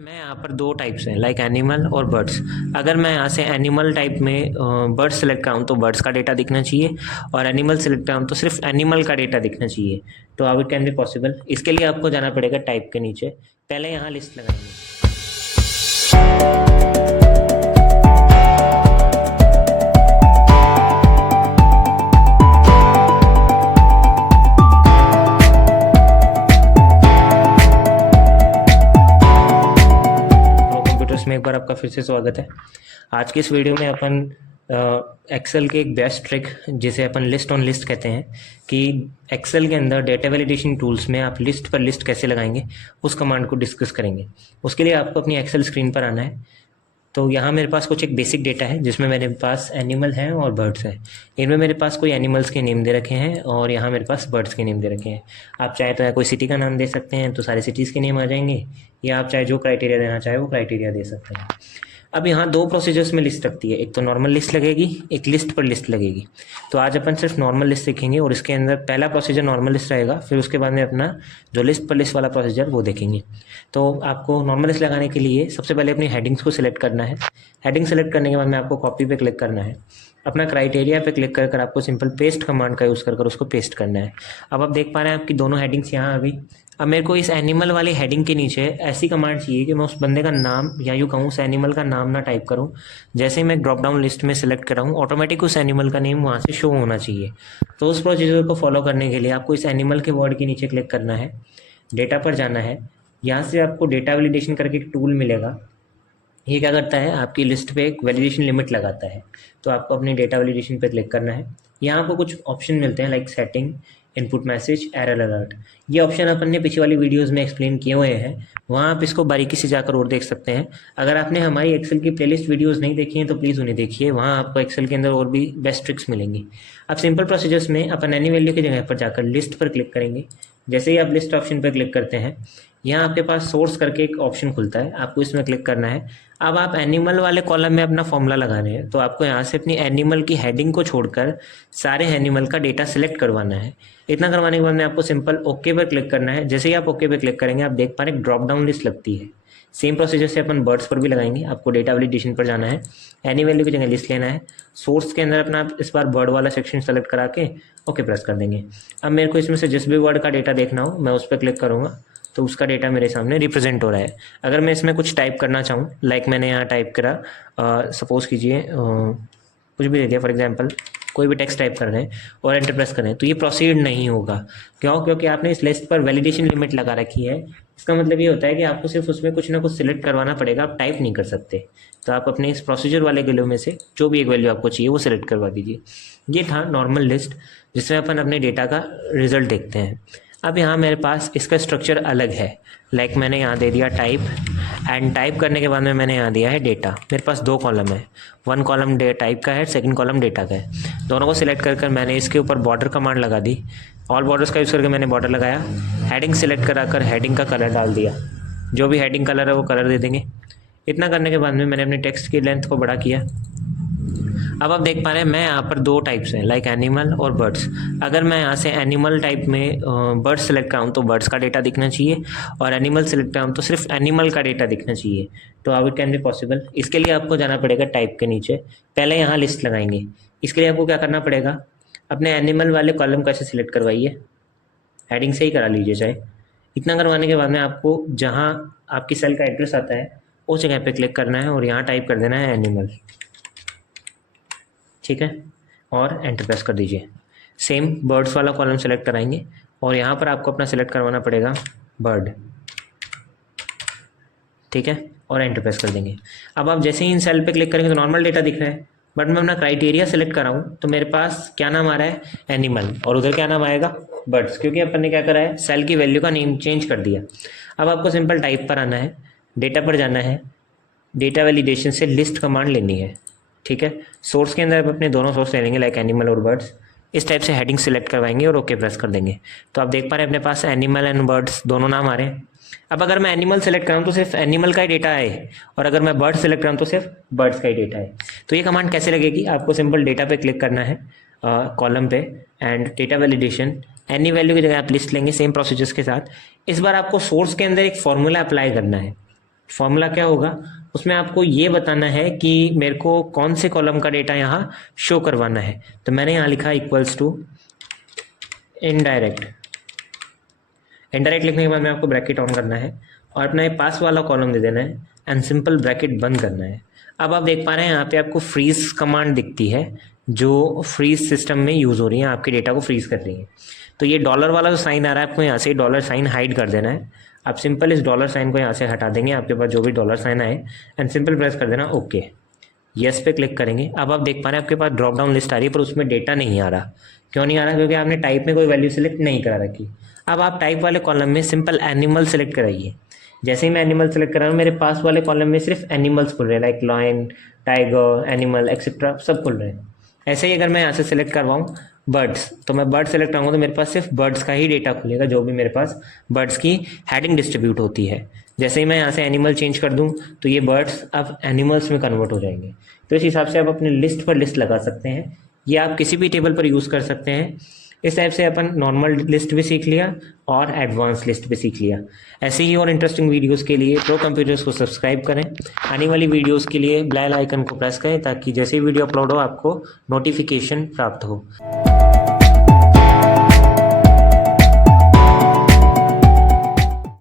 मैं यहाँ पर दो टाइप्स हैं लाइक एनिमल और बर्ड्स। अगर मैं यहाँ से एनिमल टाइप में बर्ड्स सेलेक्ट कराऊँ तो बर्ड्स का डेटा दिखना चाहिए और एनिमल सेलेक्ट कराऊँ तो सिर्फ एनिमल का डेटा दिखना चाहिए। तो how it can be possible, इसके लिए आपको जाना पड़ेगा टाइप के नीचे। पहले यहाँ लिस्ट लगाएंगे। में एक बार आपका फिर से स्वागत है। आज की इस वीडियो में अपन एक्सेल के एक बेस्ट ट्रिक जिसे अपन लिस्ट ऑन लिस्ट कहते हैं कि एक्सेल के अंदर डेटा वैलिडेशन टूल्स में आप लिस्ट पर लिस्ट कैसे लगाएंगे उस कमांड को डिस्कस करेंगे। उसके लिए आपको अपनी एक्सेल स्क्रीन पर आना है। तो यहाँ मेरे पास कुछ एक बेसिक डेटा है जिसमें मेरे पास एनिमल हैं और बर्ड्स हैं। इनमें मेरे पास कोई एनिमल्स के नेम दे रखे हैं और यहाँ मेरे पास बर्ड्स के नेम दे रखे हैं। आप चाहे तो कोई सिटी का नाम दे सकते हैं तो सारे सिटीज़ के नेम आ जाएंगे, या आप चाहे जो क्राइटेरिया देना चाहे वो क्राइटेरिया दे सकते हैं। अब यहाँ दो प्रोसीजर्स में लिस्ट लगती है, एक तो नॉर्मल लिस्ट लगेगी, एक लिस्ट पर लिस्ट लगेगी। तो आज अपन सिर्फ नॉर्मल लिस्ट सीखेंगे और इसके अंदर पहला प्रोसीजर नॉर्मल लिस्ट रहेगा, फिर उसके बाद में अपना जो लिस्ट पर लिस्ट वाला प्रोसीजर वो देखेंगे। तो आपको नॉर्मल लिस्ट लगाने के लिए सबसे पहले अपनी हेडिंग्स को सिलेक्ट करना है। हेडिंग सेलेक्ट करने के बाद में आपको कॉपी पे क्लिक करना है। अपना क्राइटेरिया पे क्लिक कर आपको सिंपल पेस्ट कमांड का यूज़ कर उसको पेस्ट करना है। अब आप देख पा रहे हैं आपकी दोनों हेडिंग्स यहाँ आ गई। अब मेरे को इस एनिमल वाली हेडिंग के नीचे ऐसी कमांड चाहिए कि मैं उस बंदे का नाम या यूँ कहूँ उस एनिमल का नाम ना टाइप करूँ। जैसे ही मैं ड्रॉप डाउन लिस्ट में सेलेक्ट कर रहा हूँ ऑटोमेटिक उस एनिमल का नेम वहाँ से शो होना चाहिए। तो उस प्रोसीजर को फॉलो करने के लिए आपको इस एनिमल के वर्ड के नीचे क्लिक करना है, डेटा पर जाना है। यहाँ से आपको डेटा वैलिडेशन करके एक टूल मिलेगा। ये क्या करता है, आपकी लिस्ट पे एक वैलिडेशन लिमिट लगाता है। तो आपको अपनी डेटा वैलिडेशन पे क्लिक करना है। यहाँ आपको कुछ ऑप्शन मिलते हैं like setting, input message, error alert. ये ऑप्शन अपन ने पिछली वाली वीडियोस में एक्सप्लेन किए हुए हैं, वहाँ आप इसको बारीकी से जाकर और देख सकते हैं। अगर आपने हमारी एक्सेल की प्लेलिस्ट वीडियोस नहीं देखी हैं तो प्लीज़ उन्हें देखिए, वहाँ आपको एक्सेल के अंदर और भी बेस्ट ट्रिक्स मिलेंगी। अब सिंपल प्रोसीजर्स में अपन एनी वैल्यू की जगह पर जाकर लिस्ट पर क्लिक करेंगे। जैसे ही आप लिस्ट ऑप्शन पर क्लिक करते हैं यहाँ आपके पास सोर्स करके एक ऑप्शन खुलता है, आपको इसमें क्लिक करना है। अब आप एनिमल वाले कॉलम में अपना फॉर्मूला लगा रहे हैं तो आपको यहाँ से अपनी एनिमल की हेडिंग को छोड़कर सारे एनिमल का डेटा सिलेक्ट करवाना है। इतना करवाने के बाद में आपको सिंपल ओके पर क्लिक करना है। जैसे ही आप ओके पर क्लिक करेंगे आप देख पा रहे हैं ड्रॉप डाउन लिस्ट लगती है। सेम प्रोसीजर से अपन बर्ड्स पर भी लगाएंगे। आपको डेटा वैलिडेशन पर जाना है, एनी वैल्यू की जगह लिस्ट लेना है, सोर्स के अंदर अपना इस बार बर्ड वाला सेक्शन सेलेक्ट करा के ओके प्रेस कर देंगे। अब मेरे को इसमें से जिस भी वर्ड का डेटा देखना हो मैं उस पर क्लिक करूँगा तो उसका डेटा मेरे सामने रिप्रेजेंट हो रहा है। अगर मैं इसमें कुछ टाइप करना चाहूँ लाइक मैंने यहाँ टाइप करा, सपोज कीजिए कुछ भी दे दिया, फॉर एग्जांपल कोई भी टेक्स्ट टाइप कर रहे हैं और एंटर प्रेस करें तो ये प्रोसीड नहीं होगा। क्यों? क्योंकि आपने इस लिस्ट पर वैलिडेशन लिमिट लगा रखी है। इसका मतलब ये होता है कि आपको सिर्फ उसमें कुछ ना कुछ सिलेक्ट करवाना पड़ेगा, आप टाइप नहीं कर सकते। तो आप अपने इस प्रोसीजर वाले वैल्यू में से जो भी एक वैल्यू आपको चाहिए वो सिलेक्ट करवा दीजिए। ये था नॉर्मल लिस्ट जिसमें अपन अपने डेटा का रिजल्ट देखते हैं। अब यहाँ मेरे पास इसका स्ट्रक्चर अलग है। लाइक मैंने यहाँ दे दिया टाइप, एंड टाइप करने के बाद में मैंने यहाँ दिया है डेटा। मेरे पास दो कॉलम है, वन कॉलम टाइप का है, सेकंड कॉलम डेटा का है। दोनों को सिलेक्ट कर मैंने इसके ऊपर बॉर्डर कमांड लगा दी। ऑल बॉर्डर्स का यूज़ करके मैंने बॉर्डर लगाया। हेडिंग सेलेक्ट कराकर हेडिंग का कलर डाल दिया, जो भी हेडिंग कलर है वो कलर दे देंगे। इतना करने के बाद में मैंने अपने टेक्स्ट की लेंथ को बड़ा किया। अब आप देख पा रहे हैं मैं यहाँ पर दो टाइप्स हैं लाइक एनिमल और बर्ड्स। अगर मैं यहाँ से एनिमल टाइप में बर्ड्स सेलेक्ट कराऊँ तो बर्ड्स का डेटा दिखना चाहिए और एनिमल सेलेक्ट कराऊँ तो सिर्फ एनिमल का डेटा दिखना चाहिए। तो how it can be possible, इसके लिए आपको जाना पड़ेगा टाइप के नीचे। पहले यहाँ लिस्ट लगाएंगे। इसके लिए आपको क्या करना पड़ेगा, अपने एनिमल वाले कॉलम का ऐसे सिलेक्ट करवाइए, हेडिंग से ही करा लीजिए चाहे। इतना करवाने के बाद में आपको जहाँ आपकी सेल का एड्रेस आता है उस जगह पे क्लिक करना है और यहाँ टाइप कर देना है एनिमल, ठीक है, और एंटर प्रेस कर दीजिए। सेम बर्ड्स वाला कॉलम सेलेक्ट कराएंगे और यहाँ पर आपको अपना सेलेक्ट करवाना पड़ेगा बर्ड, ठीक है, और एंटर प्रेस कर देंगे। अब आप जैसे ही इन सेल पे क्लिक करेंगे तो नॉर्मल डेटा दिख रहा है, बट मैं अपना क्राइटेरिया सेलेक्ट कराऊँ तो मेरे पास क्या नाम आ रहा है, एनिमल, और उधर क्या नाम आएगा, बर्ड्स, क्योंकि अपन ने क्या करा है, सेल की वैल्यू का नेम चेंज कर दिया। अब आपको सिंपल टाइप पर आना है, डेटा पर जाना है, डेटा वैलिडेशन से लिस्ट कमांड लेनी है, ठीक है। सोर्स के अंदर आप अपने दोनों सोर्स ले लेंगे लाइक एनिमल और बर्ड्स। इस टाइप से हेडिंग सेलेक्ट करवाएंगे और ओके प्रेस कर देंगे। तो आप देख पा रहे हैं अपने पास एनिमल एंड बर्ड्स दोनों नाम आ रहे हैं। अब अगर मैं एनिमल सेलेक्ट कराऊँ तो सिर्फ एनिमल का ही डेटा आए और अगर मैं बर्ड सेलेक्ट कराऊँ तो सिर्फ बर्ड्स का ही डेटा है। तो ये कमांड कैसे लगेगी, आपको सिंपल डेटा पे क्लिक करना है कॉलम पे and data validation, any value की जगह आप लिस्ट लेंगे सेम प्रोसीजर्स के साथ। इस बार आपको सोर्स के अंदर एक फॉर्मूला अप्लाई करना है, फॉर्मूला क्या होगा, उसमें आपको ये बताना है कि मेरे को कौन से कॉलम का डेटा यहाँ शो करवाना है। तो मैंने यहाँ लिखा इक्वल्स टू इनडायरेक्ट। इनडायरेक्ट लिखने के बाद में आपको ब्रैकेट ऑन करना है और अपना ये पास वाला कॉलम दे देना है एंड सिंपल ब्रैकेट बंद करना है। अब आप देख पा रहे हैं यहाँ पे आपको फ्रीज कमांड दिखती है जो फ्रीज सिस्टम में यूज़ हो रही है, आपके डेटा को फ्रीज कर रही है। तो ये डॉलर वाला जो साइन आ रहा है आपको यहाँ से डॉलर साइन हाइड कर देना है। आप सिंपल इस डॉलर साइन को यहाँ से हटा देंगे, आपके पास जो भी डॉलर साइन आए, एंड सिंपल प्रेस कर देना ओके। यस पे क्लिक करेंगे। अब आप देख पा रहे हैं आपके पास ड्रॉप डाउन लिस्ट आ रही है पर उसमें डेटा नहीं आ रहा। क्यों नहीं आ रहा? क्योंकि आपने टाइप में कोई वैल्यू सेलेक्ट नहीं करा रखी। अब आप टाइप वाले कॉलम में सिंपल एनिमल सेलेक्ट कराइए। जैसे ही मैं एनिमल सेलेक्ट कर रहा हूँ मेरे पास वाले कॉलम में सिर्फ एनिमल्स खुल रहे हैं, like lion, tiger, animal etcetera सब खुल रहे हैं। ऐसे ही अगर मैं यहाँ से सिलेक्ट करवाऊँ बर्ड्स, तो मैं बर्ड सेलेक्ट करूँगा तो मेरे पास सिर्फ बर्ड्स का ही डेटा खुलेगा, जो भी मेरे पास बर्ड्स की हेडिंग डिस्ट्रीब्यूट होती है। जैसे ही मैं यहाँ से एनिमल चेंज कर दूँ तो ये बर्ड्स अब एनिमल्स में कन्वर्ट हो जाएंगे। तो इस हिसाब से आप अपने लिस्ट पर लिस्ट लगा सकते हैं। ये आप किसी भी टेबल पर यूज़ कर सकते हैं। इस टाइप से अपन नॉर्मल लिस्ट भी सीख लिया और एडवांस लिस्ट भी सीख लिया। ऐसे ही और इंटरेस्टिंग वीडियोस के लिए प्रो कंप्यूटर्स को सब्सक्राइब करें। आने वाली वीडियोस के लिए बेल आइकन को प्रेस करें ताकि जैसे ही वीडियो अपलोड हो आपको नोटिफिकेशन प्राप्त हो।